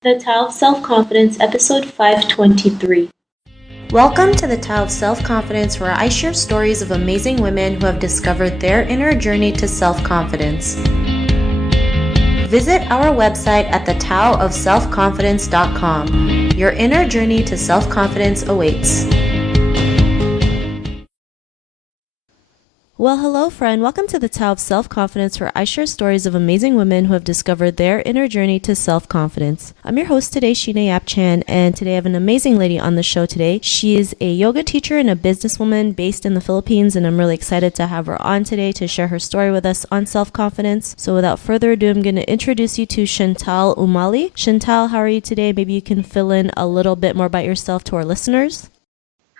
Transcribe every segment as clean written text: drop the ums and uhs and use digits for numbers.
The Tao of Self-Confidence, Episode 523. Welcome to the Tao of Self-Confidence, where I share stories of amazing women who have discovered their inner journey to self-confidence. Visit our website at thetaoofselfconfidence.com. Your inner journey to self-confidence awaits. Well, hello, friend. Welcome to the Tao of Self-Confidence, where I share stories of amazing women who have discovered their inner journey to self-confidence. I'm your host today, Sheena Yap-Chan, and today I have an amazing lady on the show today. She is a yoga teacher and a businesswoman based in the Philippines, and I'm really excited to have her on today to share her story with us on self-confidence. So without further ado, I'm going to introduce you to Chantal Umali. Chantal, how are you today? Maybe you can fill in a little bit more about yourself to our listeners.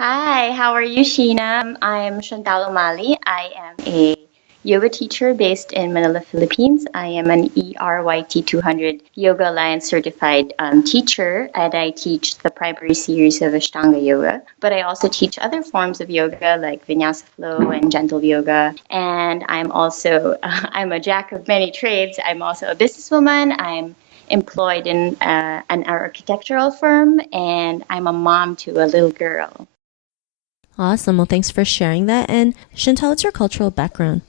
Hi, how are you, Sheena? I'm Chantal Umali. I am a yoga teacher based in Manila, Philippines. I am an E-RYT 200 Yoga Alliance certified teacher, and I teach the primary series of Ashtanga Yoga. But I also teach other forms of yoga like Vinyasa Flow and Gentle Yoga. And I'm also, I'm a jack of many trades. I'm also a businesswoman. I'm employed in an architectural firm, and I'm a mom to a little girl. Awesome. Well, thanks for sharing that. And Chantal, what's your cultural background?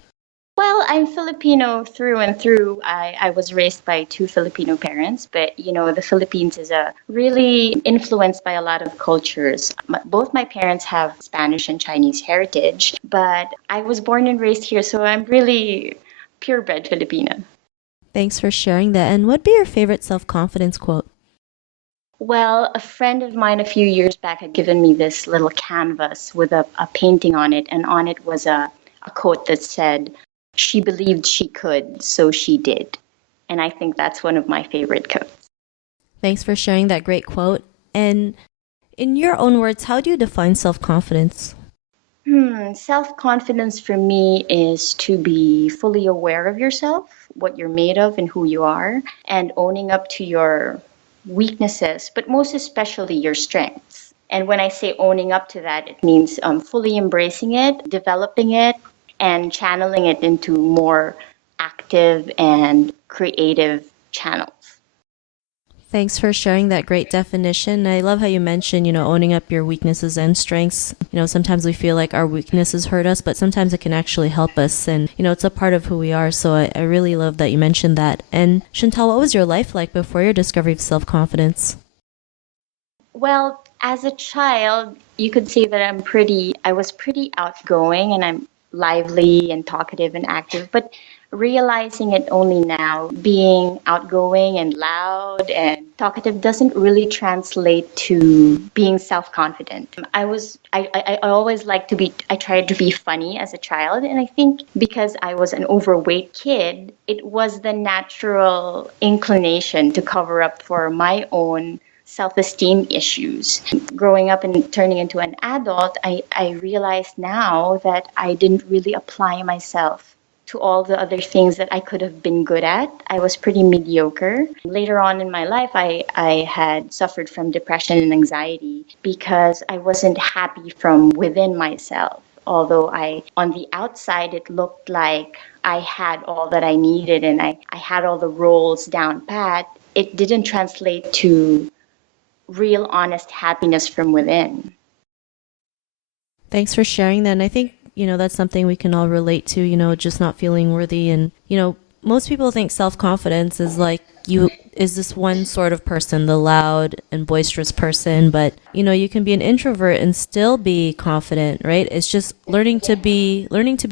Well, I'm Filipino through and through. I was raised by two Filipino parents, but the Philippines is really influenced by a lot of cultures. Both my parents have Spanish and Chinese heritage, but I was born and raised here, so I'm really purebred Filipina. Thanks for sharing that. And what'd be your favorite self-confidence quote? Well, a friend of mine a few years back had given me this little canvas with a painting on it, and on it was a quote that said, "She believed she could, so she did." And I think that's one of my favorite quotes. Thanks for sharing that great quote. And in your own words, how do you define self-confidence? Self-confidence for me is to be fully aware of yourself, what you're made of, and who you are, and owning up to your weaknesses, but most especially your strengths. And when I say owning up to that, it means fully embracing it, developing it, and channeling it into more active and creative channels. Thanks for sharing that great definition. I love how you mentioned, owning up your weaknesses and strengths. Sometimes we feel like our weaknesses hurt us, but sometimes it can actually help us. And, it's a part of who we are. So I really love that you mentioned that. And Chantal, what was your life like before your discovery of self-confidence? Well, as a child, you could say that I was pretty outgoing and I'm lively and talkative and active, but realizing it only now, being outgoing and loud and talkative doesn't really translate to being self-confident. I always I tried to be funny as a child, and I think because I was an overweight kid, it was the natural inclination to cover up for my own self-esteem issues. Growing up and turning into an adult, I realized now that I didn't really apply myself to all the other things that I could have been good at. I was pretty mediocre. Later on in my life, I had suffered from depression and anxiety because I wasn't happy from within myself. Although on the outside, it looked like I had all that I needed and I had all the roles down pat, it didn't translate to real honest happiness from within. Thanks for sharing that. And I think, that's something we can all relate to, just not feeling worthy. And, most people think self-confidence is like you is this one sort of person, the loud and boisterous person, but you can be an introvert and still be confident, right? It's just learning to be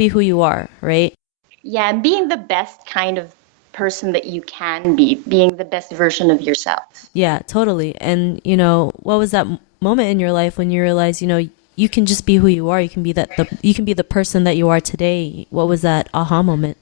who you are, right? Yeah, being the best kind of person that you can be, being the best version of yourself. Yeah, totally. And what was that moment in your life when you realized, you can just be who you are. You can be you can be the person that you are today. What was that aha moment?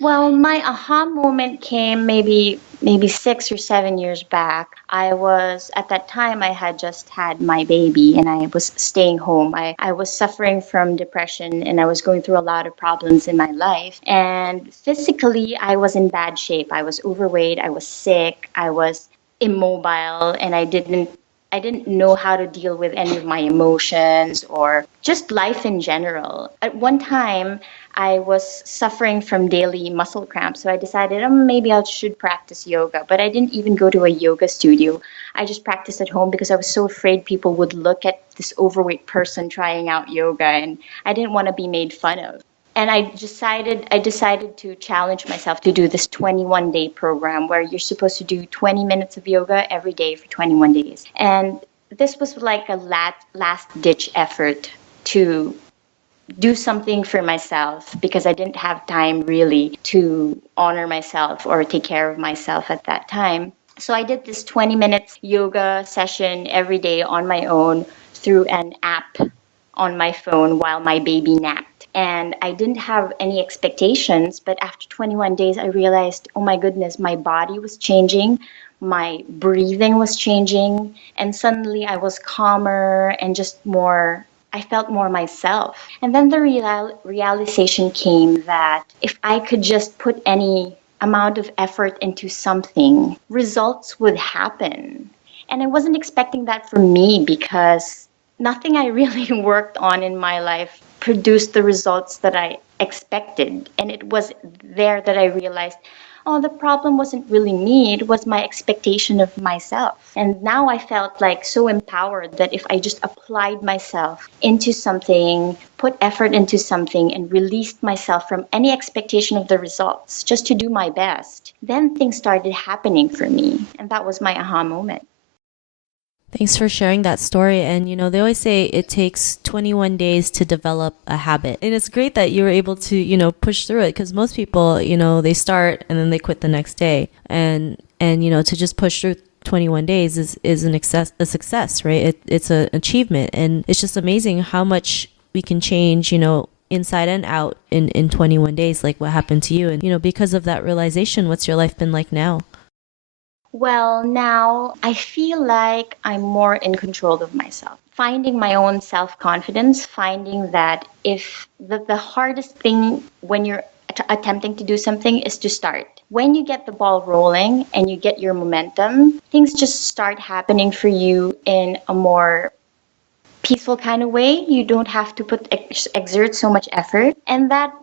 Well, my aha moment came maybe 6 or 7 years back. I was at that time I had just had my baby and I was staying home. I was suffering from depression and I was going through a lot of problems in my life. And physically I was in bad shape. I was overweight, I was sick, I was immobile, and I didn't I didn't know how to deal with any of my emotions or just life in general. At one time, I was suffering from daily muscle cramps, so I decided maybe I should practice yoga. But I didn't even go to a yoga studio. I just practiced at home because I was so afraid people would look at this overweight person trying out yoga, and I didn't want to be made fun of. And I decided to challenge myself to do this 21-day program where you're supposed to do 20 minutes of yoga every day for 21 days. And this was like a last ditch effort to do something for myself because I didn't have time really to honor myself or take care of myself at that time. So I did this 20 minutes yoga session every day on my own through an app on my phone while my baby napped. And I didn't have any expectations, but after 21 days, I realized, oh my goodness, my body was changing, my breathing was changing, and suddenly I was calmer and just more. I felt more myself. And then the realization came that if I could just put any amount of effort into something, results would happen. And I wasn't expecting that from me because nothing I really worked on in my life produced the results that I expected. And it was there that I realized, oh, the problem wasn't really me, it was my expectation of myself. And now I felt like so empowered that if I just applied myself into something, put effort into something, and released myself from any expectation of the results just to do my best, then things started happening for me. And that was my aha moment. Thanks for sharing that story. And, they always say it takes 21 days to develop a habit. And it's great that you were able to, push through it because most people, they start and then they quit the next day. And to just push through 21 days is a success, right? It's an achievement. And it's just amazing how much we can change, inside and out in 21 days, like what happened to you. And, because of that realization, what's your life been like now? Well, now I feel like I'm more in control of myself. Finding my own self confidence, finding that if the hardest thing when you're attempting to do something is to start. When you get the ball rolling and you get your momentum, things just start happening for you in a more peaceful kind of way. You don't have to exert so much effort, and that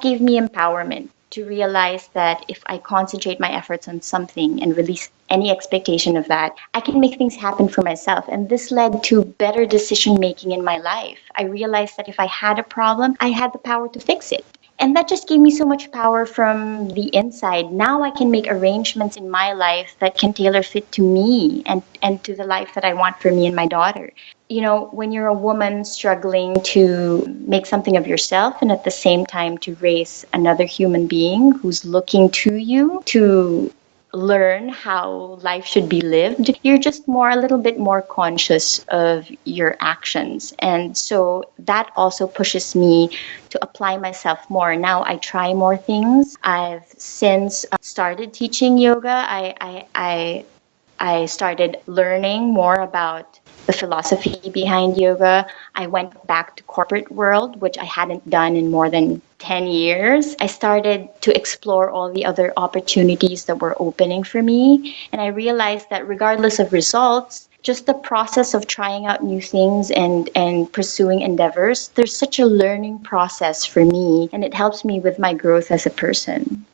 gave me empowerment to realize that if I concentrate my efforts on something and release any expectation of that, I can make things happen for myself. And this led to better decision making in my life. I realized that if I had a problem, I had the power to fix it. And that just gave me so much power from the inside. Now I can make arrangements in my life that can tailor fit to me and to the life that I want for me and my daughter. When you're a woman struggling to make something of yourself and at the same time to raise another human being who's looking to you to learn how life should be lived, you're just a little bit more conscious of your actions. And so that also pushes me to apply myself more. Now I try more things. I've since started teaching yoga. I started learning more about the philosophy behind yoga. I went back to corporate world, which I hadn't done in more than 10 years. I started to explore all the other opportunities that were opening for me. And I realized that regardless of results, just the process of trying out new things and pursuing endeavors, there's such a learning process for me, and it helps me with my growth as a person.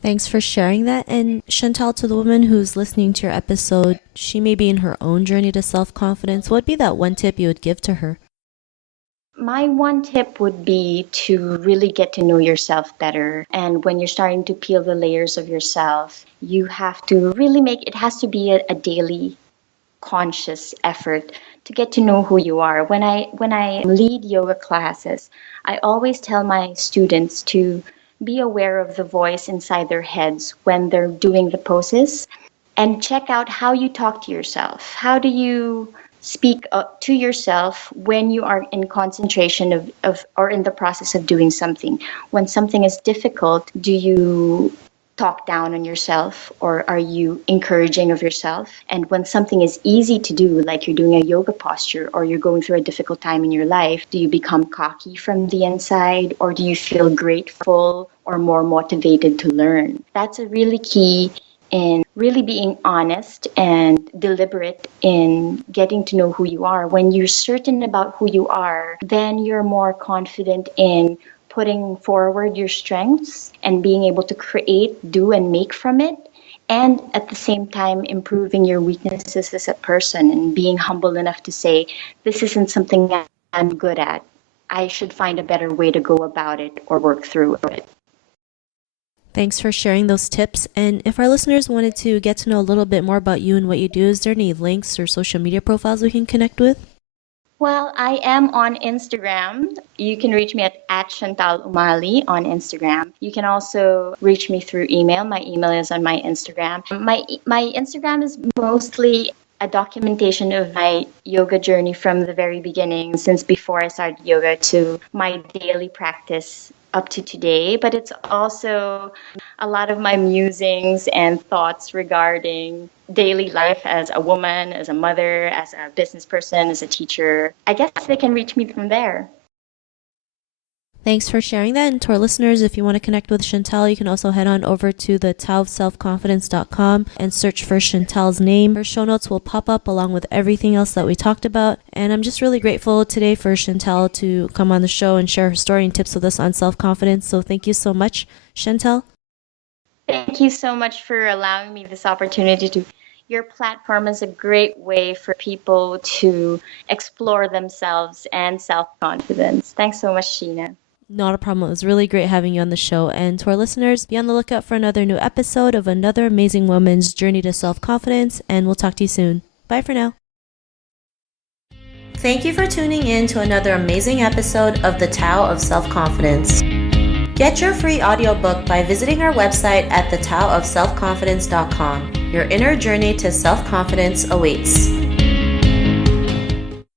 Thanks for sharing that. And Chantal, to the woman who's listening to your episode, she may be in her own journey to self-confidence. What would be that one tip you would give to her? My one tip would be to really get to know yourself better. And when you're starting to peel the layers of yourself, you have to really it has to be a daily conscious effort to get to know who you are. When I lead yoga classes, I always tell my students to be aware of the voice inside their heads when they're doing the poses and check out how you talk to yourself. How do you speak to yourself when you are in concentration of or in the process of doing something? When something is difficult, do you talk down on yourself or are you encouraging of yourself? And when something is easy to do, like you're doing a yoga posture or you're going through a difficult time in your life, do you become cocky from the inside or do you feel grateful or more motivated to learn? That's a really key in really being honest and deliberate in getting to know who you are. When you're certain about who you are, then you're more confident in putting forward your strengths and being able to create, do, and make from it. And at the same time, improving your weaknesses as a person and being humble enough to say, this isn't something I'm good at. I should find a better way to go about it or work through it. Thanks for sharing those tips. And if our listeners wanted to get to know a little bit more about you and what you do, is there any links or social media profiles we can connect with? Well, I am on Instagram. You can reach me at Chantal Umali on Instagram. You can also reach me through email. My email is on my Instagram. My Instagram is mostly a documentation of my yoga journey from the very beginning, since before I started yoga to my daily practice up to today. But it's also a lot of my musings and thoughts regarding daily life as a woman, as a mother, as a business person, as a teacher. I guess they can reach me from there. Thanks for sharing that. And to our listeners, if you want to connect with Chantal, you can also head on over to the taoofselfconfidence.com and search for Chantal's name. Her show notes will pop up along with everything else that we talked about. And I'm just really grateful today for Chantal to come on the show and share her story and tips with us on self-confidence. So thank you so much, Chantal. Thank you so much for allowing me this opportunity to. Your platform is a great way for people to explore themselves and self-confidence. Thanks so much, Sheena. Not a problem. It was really great having you on the show. And to our listeners, be on the lookout for another new episode of another amazing woman's journey to self-confidence. And we'll talk to you soon. Bye for now. Thank you for tuning in to another amazing episode of The Tao of Self-Confidence. Get your free audiobook by visiting our website at thetaoofselfconfidence.com. Your inner journey to self-confidence awaits.